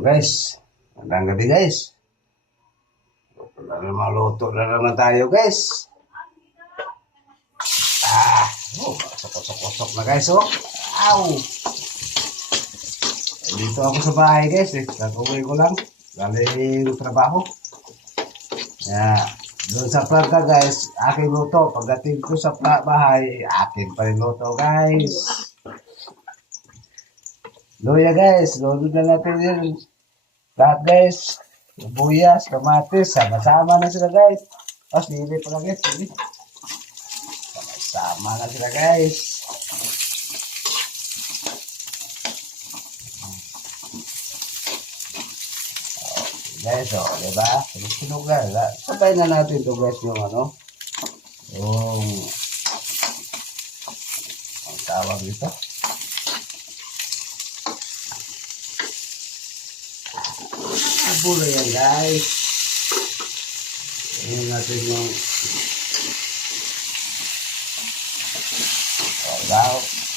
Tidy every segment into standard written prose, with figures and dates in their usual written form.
Guys, magandang gabi guys. Maluto na naman tayo guys. Kusok na guys oh. Ow! Dito ako sa bahay guys eh. Nag-uwi ko lang. Galing trabaho. Doon sa planta guys, aking luto. Pagdating ko sa bahay, akin pa rin luto guys. Luya guys, luto na natin yun. Lahat guys, buyas, kamatis, sama-sama na sila guys. Sili pala guys, sili. Sama na sila guys. Guys, diba? Sinog na. Sabay na natin ito guys yung yung ang tawag dito. Bulo yan guys. Ayan natin yung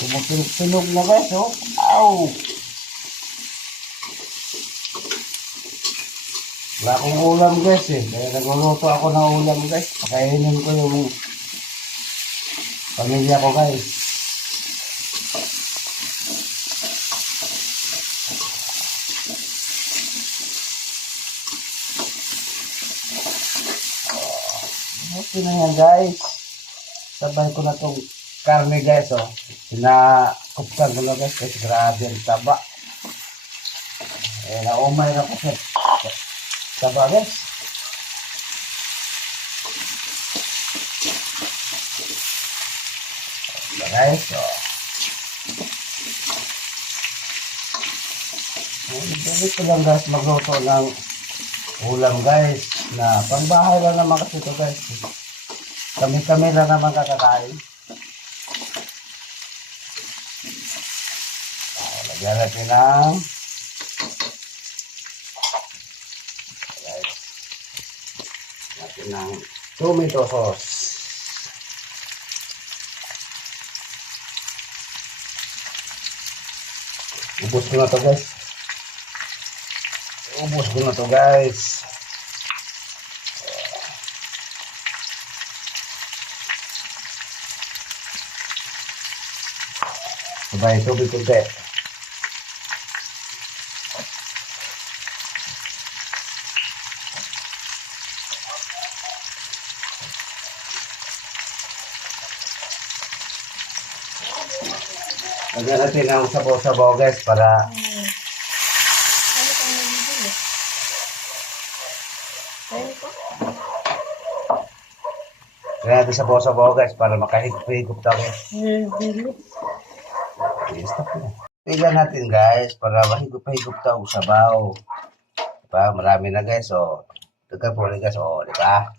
sumutunog na guys oh. Ow! Wala akong ulam guys eh. Kaya nagluluto ako ng ulam guys. Pakainin ko yung pamilya ko guys. Okay na yan guys. Sabay ko na itong karne guys oh. Sinakupkan ko na guys. Kasi grabe ang taba. Naumay na ko siya. Taba guys. Guys dito lang guys magluto ng ulam guys na pangbahay lang naman kasi ito guys. Kami lang naman kakakain. Lagyan natin ng tomato sauce. Ubus ko na to guys. Sabay tubig konti. Lagyan natin ang sabaw-sabaw guys para kaya natin sabaw-sabaw guys para makahigop tayo. Tignan natin guys para mahigop tayo sabaw. Diba? Marami na guys oh. Tagka po rin guys oh. Diba?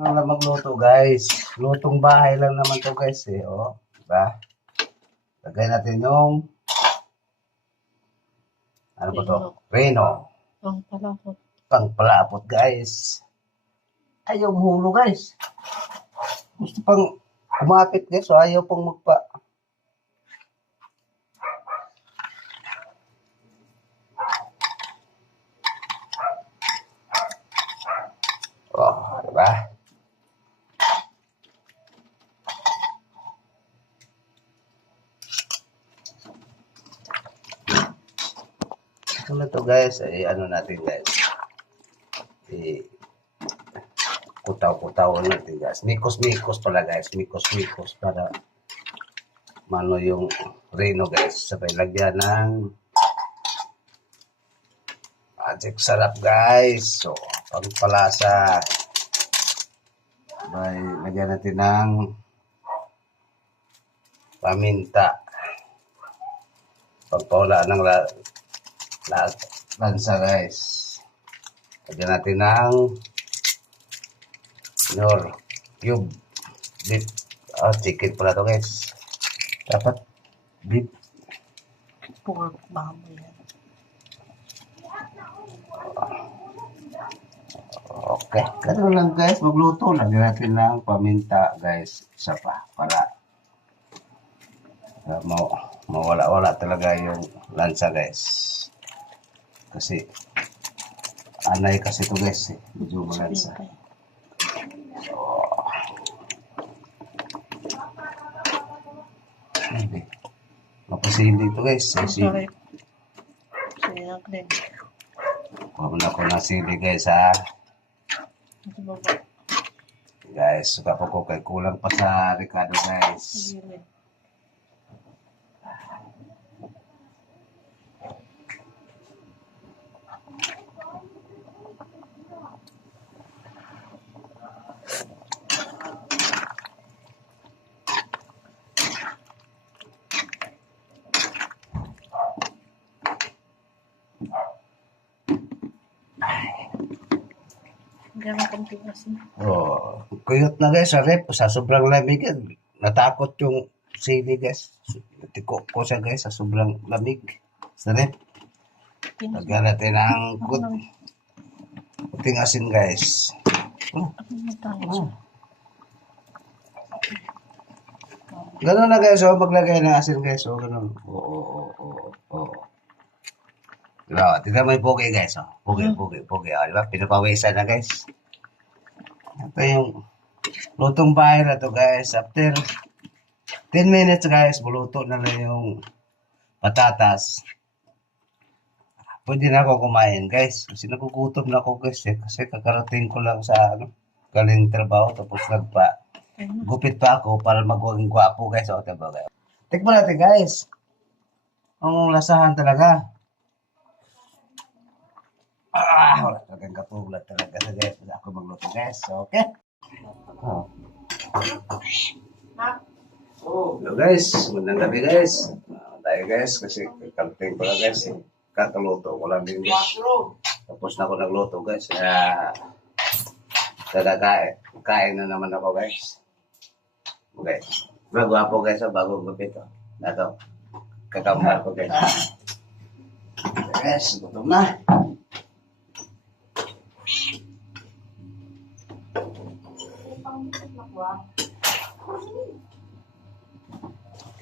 Ano lang magluto guys. Lutong bahay lang naman to guys eh oh. Diba? Lagay natin yung ano ba to? Reno. Pangpalapot guys. Ayaw hulo guys. Gusto pang kumapit guys. So ayaw pang magpa. Oh, diba? Ano to guys, ano natin guys, kutaw-kutaw natin guys, mikos-mikos pala guys, mikos-mikos para mano yung reno guys, sabay lagyan ng magic sarap guys, so pangpalasa, sabay lagyan natin ng paminta, pagpaula ng lansa guys. Lagyan natin ng cube beef. Chicken pala to guys. Dapat beef. Pork baboy yan. Okay. Ganun lang guys. Magluto. Lagyan natin ng paminta guys. Isa pa. Para mawala-wala talaga yung lansa guys. Kasi, anay kasi ito guys eh. Medyo malansa. Hindi. Mapasili ito guys. Ang Sili. sarap. Sige, Glenn. Kuha mo na ako ng sili guys ha. Sa baba. Guys, suka po ko kay kulang pa sa Ricardo guys. Sige, Glenn. Gano'n konti kasi. Oh, kuyot na guys sa rep. Sa sobrang lamig yan. Natakot yung sili guys. Tiko ko siya guys sa sobrang lamig. Sa rep. Lagyan natin ng kuting asin guys. Oh, Ano na tayo? oh. Ganun na guys, oh, maglagay ng asin guys, oh, ganun. Oo. Diba, tignan mo yung pogi guys, oh. Pogi, oh, diba? Pinapawisan na guys. Ito yung lutong bahay na to guys. After 10 minutes guys, buluto na lang yung patatas. Pwede na ako kumain guys. Kasi nagugutom na ako guys eh. Kasi kakarating ko lang sa galing trabaho tapos gupit pa ako para magawing gwapo guys. O, diba guys? Tikman natin guys. Ang lasahan talaga. Wala talagang katulad talaga sa guys. Ako magluto guys. Okay? Oh. Hello guys. Magandang gabi guys. Tayo guys kasi kakarating ko lang guys. Kakaluto ko lang din guys. Tapos na ako nagluto guys. Kain na naman ako guys. Okay. Magwapo guys, bago gupit. Nato. Kakambar ko guys. Guys, gutom na.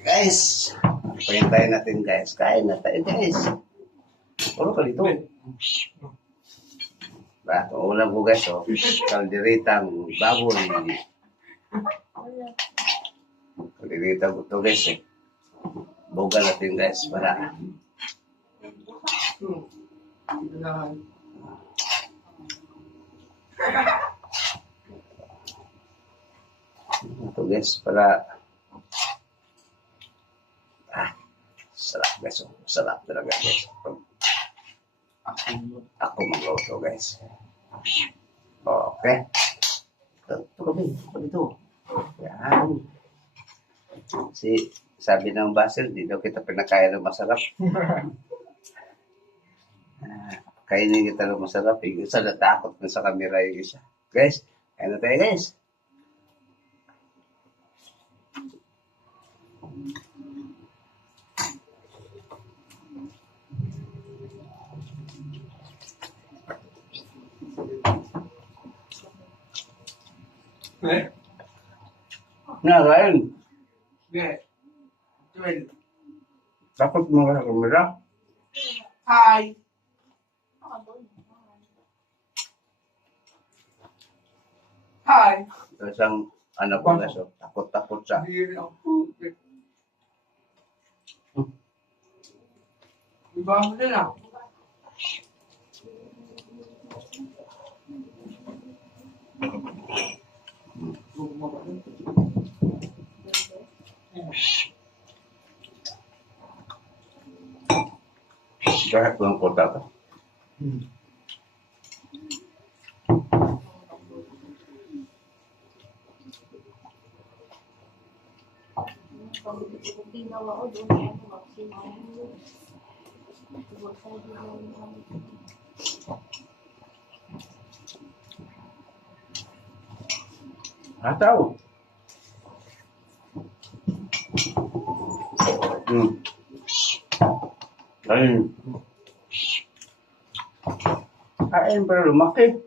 Guys, pahintayin natin guys. Kain na tayo guys. Puro ka dito. Ba, ulam ko guys, oh. Kalderitang baboy. Kalderitang ito guys, eh. Boga natin guys, para. Ito guys, para. Sarap guys, oh. Sarap talaga guys. Ako magluto guys. Okay. Ito kami. Ito. Yan. Sabi ng Basil, di daw kita pinakain ng masarap. Kainin kita ng masarap. Yung isa natakot na sa camera yung isa. Guys, kain na tayo guys. Kain. Takot mo ka sa camera? Hi! Hi! Isang anak ko guys, oh. Takot-takot siya. Iba mo na lang. Kahit lang ko dapat. Tahu. Kain pero lumaki.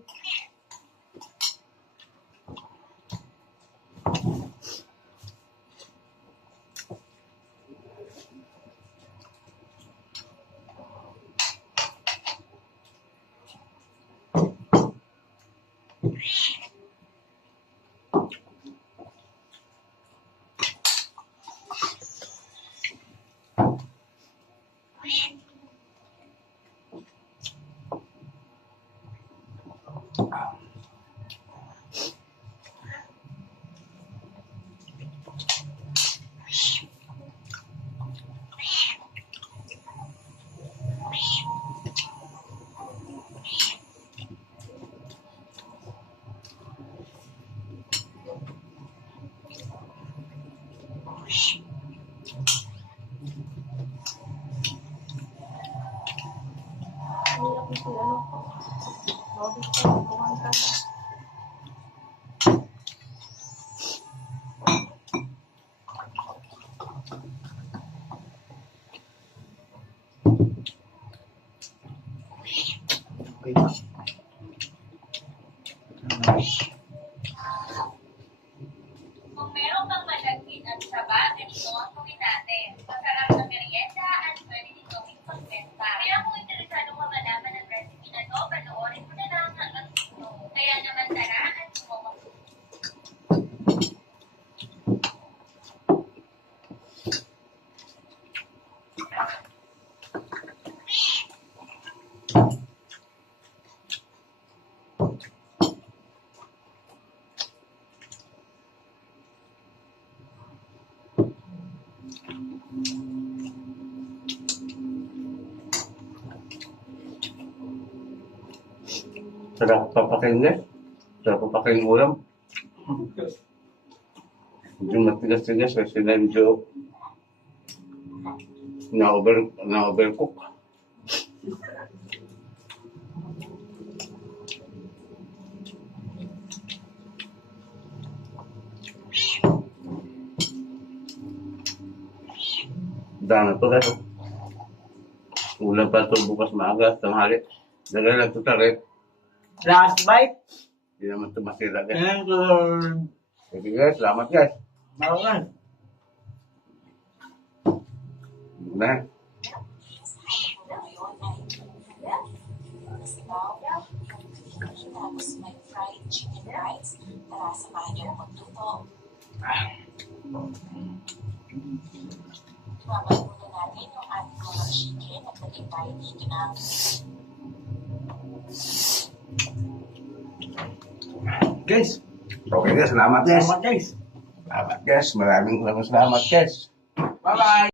Okay na. Kung meron kang malagkit at saba, ganito ang gawin natin. Masarap na merienda at pwede din gawing pagbenta. Kaya kung interesado ka malaman ang recipe na to, panoorin mo na lang hanggang dito. Kaya naman tara at sumama. Sarap papakin guys. Sarap papakin ulam. Medyo matigas-tigas kasi medyo na-overcook. Dami to guys. Ulam pa to bukas maaga, tanghali. Dala lang to tarik. Last bite. Hindi naman ito masira guys. And Lord. Sige guys, salamat guys. Marangan. Na. Tapos may fried chicken rice. Tara, samahan niyo ako magluto. Mamay muna natin yung ating mga chicken at lagay tayo dito na Guys. Okay guys, salamat guys. Salamat guys. Salamat guys. Maraming salamat guys. Bye-bye.